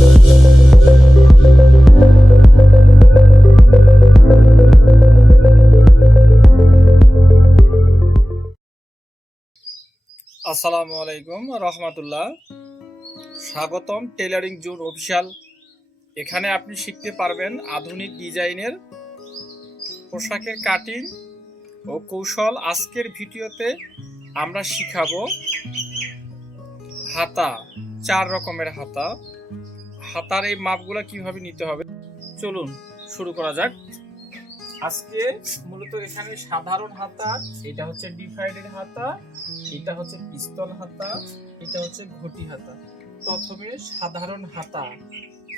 আসসালামু আলাইকুম রহমতুল্লাহ। স্বাগতম টেলারিং জোন অফিসিয়াল এখানে আপনি শিখতে পারবেন আধুনিক ডিজাইনের পোশাকের কাটিং ও কৌশল। আজকের ভিডিওতে আমরা শিখাবো হাতা, চার রকমের হাতা। হাতার এই মাপগুলো কীভাবে নিতে হবে? চলুন, শুরু করা যাক। আজকে মূলত এখানে সাধারণ হাতা, এটা হচ্ছে ডিভাইডেড হাতা, এটা হচ্ছে পিস্তল হাতা, এটা হচ্ছে ঘটি হাতা। প্রথমে সাধারণ হাতা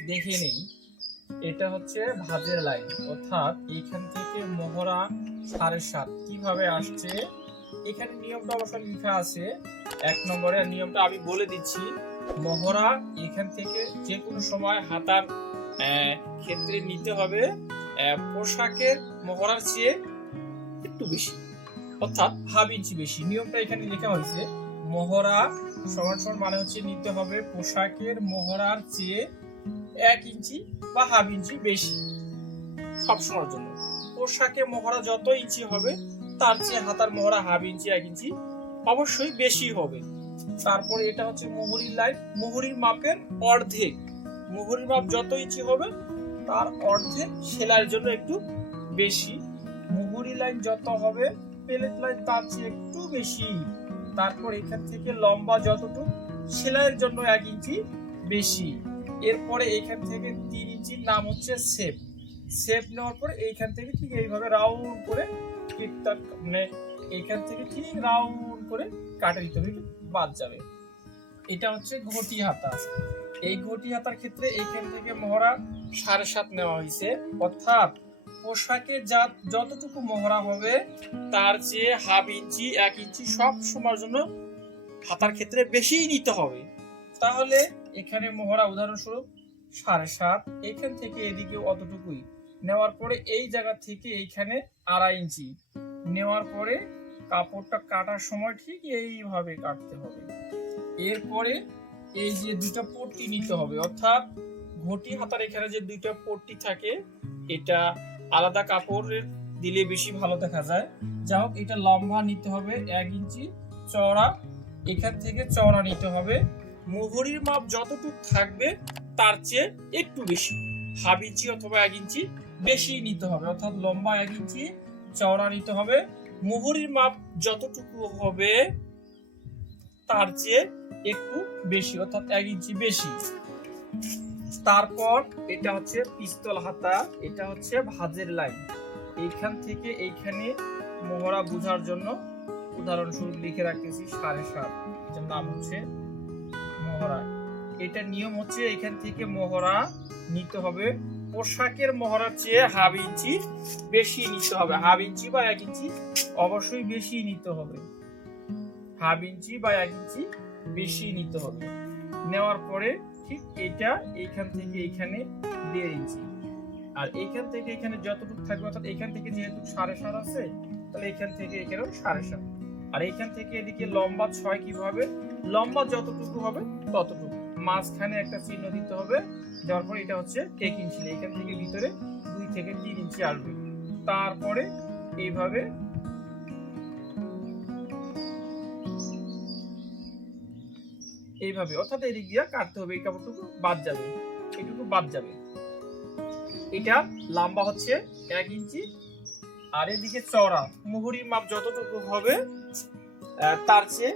দেখে নেই। এটা হচ্ছে ভাজের লাইন অর্থাৎ এইখান থেকে মোহরা সাড়ে সাত। কীভাবে আসছে? এখানে নিয়মটা অবশ্য লেখা আছে। এক নম্বরে নিয়মটা আমি বলে দিচ্ছি। মোহরা এখান থেকে যে কোনো সময় হাতার ক্ষেত্রে নিতে হবে। পোশাকের মোহরার চেয়ে একটু বেশি, অর্থাৎ হাফ ইঞ্চি বেশি। নিয়মটা এখানে লেখা হয়েছে, মহড়া সমান সমান মানে হচ্ছে নিতে হবে পোশাকের মহড়ার চেয়ে এক ইঞ্চি বা হাফ ইঞ্চি বেশি সবসময়ের জন্য। পোশাকে মহড়া যত ইঞ্চি হবে, তার চেয়ে হাতার মহড়া হাফ ইঞ্চি, এক ইঞ্চি অবশ্যই বেশি হবে। তারপরে এটা হচ্ছে মুহুরির লাইন মুহুরির মাপের অর্ধেক। মুহুরির মাপ যত ইঞ্চি হবে, তার অর্ধেক সেলাইয়ের জন্য একটু বেশি। মুহুরি লাইন যত হবে পেলেট লাইন তার চেয়ে একটু বেশি। তারপর এখান থেকে লম্বা যতটুকু, সেলাইয়ের জন্য এক ইঞ্চি বেশি। এরপরে এখান থেকে তিন ইঞ্চির নাম হচ্ছে সেপ সেপ নেওয়ার পরে এইখান থেকে ঠিক এইভাবে রাউন্ড করে ঠিকঠাক মানে এখান থেকে ঠিক রাউন্ড করে কাটে দিতে বাদ যাবে। এটা হচ্ছে ঘটি হাতা। এই ঘটি হাতার ক্ষেত্রে এইখান থেকে মহড়া সাড়ে সাত নেওয়া হয়েছে। অর্থাৎ পোশাকে যা যতটুকু মহড়া হবে, তার চেয়ে হাফ ইঞ্চি, এক ইঞ্চি সব সময়ের জন্য হাতার ক্ষেত্রে বেশিই নিতে হবে। তাহলে এখানে মহড়া উদাহরণস্বরূপ সাড়ে সাত, এখান থেকে এদিকে অতটুকুই। নেওয়ার পরে এই জায়গা থেকে এইখানে আড়াই ইঞ্চি। নেওয়ার পরে কাপড়টা কাটার সময় ঠিক এইভাবে কাটতে হবে। এরপরে এই যে দুটা পট্টি নিতে হবে, অর্থাৎ ঘটি হাতার এখানে যে দুইটা পট্টি থাকে, এটা আলাদা কাপড়ের দিলে বেশি ভালো দেখা যায়। যা হোক, এটা লম্বা নিতে হবে এক ইঞ্চি, চওড়া, এখান থেকে চওড়া নিতে হবে। মুহুরির মাপ যতটুকু থাকবে, তার চেয়ে একটু বেশি। হাফ ইঞ্চি অথবা এক ইঞ্চি বেশি নিতে হবে, অর্থাৎ লম্বা এক ইঞ্চি, চওড়া নিতে হবে। মুহুরির মাপ যতটুকু হবে, তার চেয়ে একটু বেশি, অর্থাৎ এক ইঞ্চি বেশি। তারপর এটা হচ্ছে পিস্তল হাতা, এটা হচ্ছে ভাজের লাইন এইখান থেকে এইখানে মোহরা বোঝার জন্য উদাহরণস্বরূপ লিখে রাখতেছি সাড়ে সাত, এটার নাম হচ্ছে মোহরা। এটা নিয়ম হচ্ছে এখান থেকে মোহরা নিতে হবে পোশাকের মোহরার চেয়ে হাফ ইঞ্চি বেশি নিতে হবে। হাফ ইঞ্চি বা এক ইঞ্চি অবশ্যই বেশি নিতে হবে। হাফ ইঞ্চি বা এক ইঞ্চি বেশি নিতে হবে। নেওয়ার পরে ঠিক এটা এইখান থেকে এইখানে দেড় ইঞ্চি। আর এইখান থেকে এখানে যতটুকু থাকবে, অর্থাৎ এখান থেকে যেহেতু সাড়ে সাত আছে, তাহলে এখান থেকে এখানেও সাড়ে সাত। আর এইখান থেকে এদিকে লম্বা ছয় কীভাবে? লম্বা যতটুকু হবে ততটুকু। মাঝখানে একটা চিহ্ন দিতে হবে। দেওয়ার পরে এটা হচ্ছে টেক ইঞ্চি এখান থেকে ভিতরে দুই থেকে তিন ইঞ্চি আসবে। তারপরে এইভাবে এইভাবে, অর্থাৎ এদিক দিয়ে কাটতে হবে। এই কাপড়টুকু বাদ যাবে। এটুকু বাদ যাবে। এটা লম্বা হচ্ছে এক ইঞ্চি আর এদিকে চওড়া মুহুরির মাপ যতটুকু হবে তার চেয়ে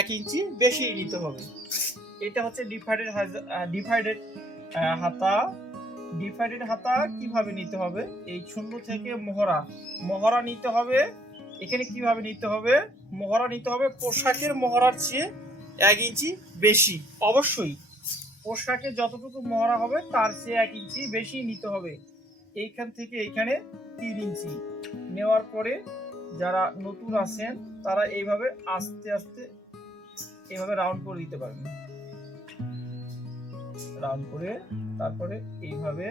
এক ইঞ্চি বেশি নিতে হবে। এটা হচ্ছে ডিভাইডেড ডিফাইডেড হাতা। ডিফাইডেড হাতা কীভাবে নিতে হবে? এই শূন্য থেকে মোহরা মোহরা নিতে হবে, এখানে কীভাবে নিতে হবে? মোহরা নিতে হবে পোশাকের মোহরার চেয়ে এক ইঞ্চি বেশি। অবশ্যই, পোশাকে যতটুকু মহড়া হবে তার চেয়ে এক ইঞ্চি বেশি নিতে হবে। এইখান থেকে এইখানে তিন ইঞ্চি। নেওয়ার পরে যারা নতুন আছেন, তারা এইভাবে আস্তে আস্তে এইভাবে রাউন্ড করে দিতে পারবেন। রাউন্ড করে তারপরে এইভাবে,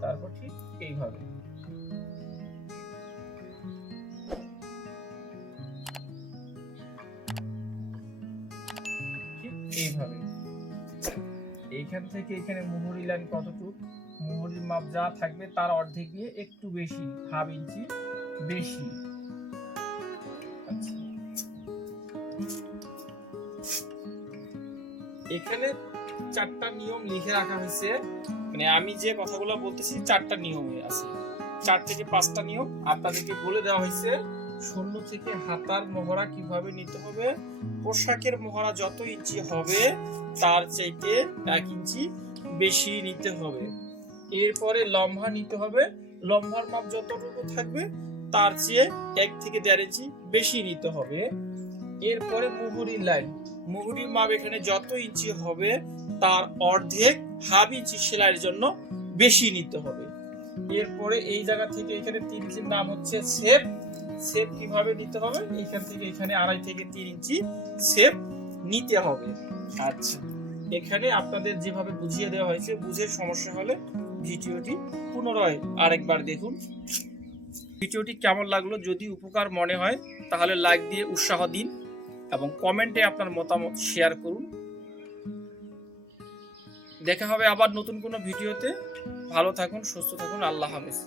তারপর ঠিক এইভাবে। এইভাবে। এইখান থেকে এখানে মুহুরি লাইন কতটুকু? মুহুরির মাপ যা থাকবে তার অর্ধেক দিয়ে একটু বেশি, হাফ ইঞ্চি বেশি। আচ্ছা। এখানে চারটা নিয়ম লিখে রাখা হয়েছে। মানে আমি যে কথাগুলো বলতেছি, চারটা নিয়মে আছে। চার থেকে পাঁচটা নিয়ম আপনাদেরকে বলে দেওয়া হয়েছে, শূন্য থেকে হাতার মোহরা কীভাবে নিতে হবে? পোশাকের মোহরা যত ইঞ্চি হবে, তার চাইতে এক ইঞ্চি বেশি নিতে হবে। এরপরে লম্বা নিতে হবে। লম্বার মাপ যতটুকু থাকবে, তার চেয়ে এক থেকে দেড় ইঞ্চি বেশি নিতে হবে। এরপরে মুহুরি লাইন। মুহুরির মাপ এখানে যত ইঞ্চি হবে তার অর্ধেক হাফ ইঞ্চি সেলাইয়ের জন্য বেশি নিতে হবে। এরপরে এই জায়গা থেকে এখানে তিন ইঞ্চির নাম হচ্ছে সেপ সেপ কীভাবে নিতে হবে? এখান থেকে এখানে আড়াই থেকে তিন ইঞ্চি সেপ নিতে হবে। আচ্ছা। এখানে আপনাদের যেভাবে বুঝিয়ে দেওয়া হয়েছে বুঝে সমস্যা হলে ভিডিওটি পুনরায় আরেকবার দেখুন। ভিডিওটি কেমন লাগল যদি উপকার মনে হয় তাহলে লাইক দিয়ে উৎসাহ দিন এবং কমেন্টে আপনার মতামত শেয়ার করুন। দেখা হবে আবার নতুন কোনো ভিডিওতে। ভালো থাকুন সুস্থ থাকুন আল্লাহ হাফেজ।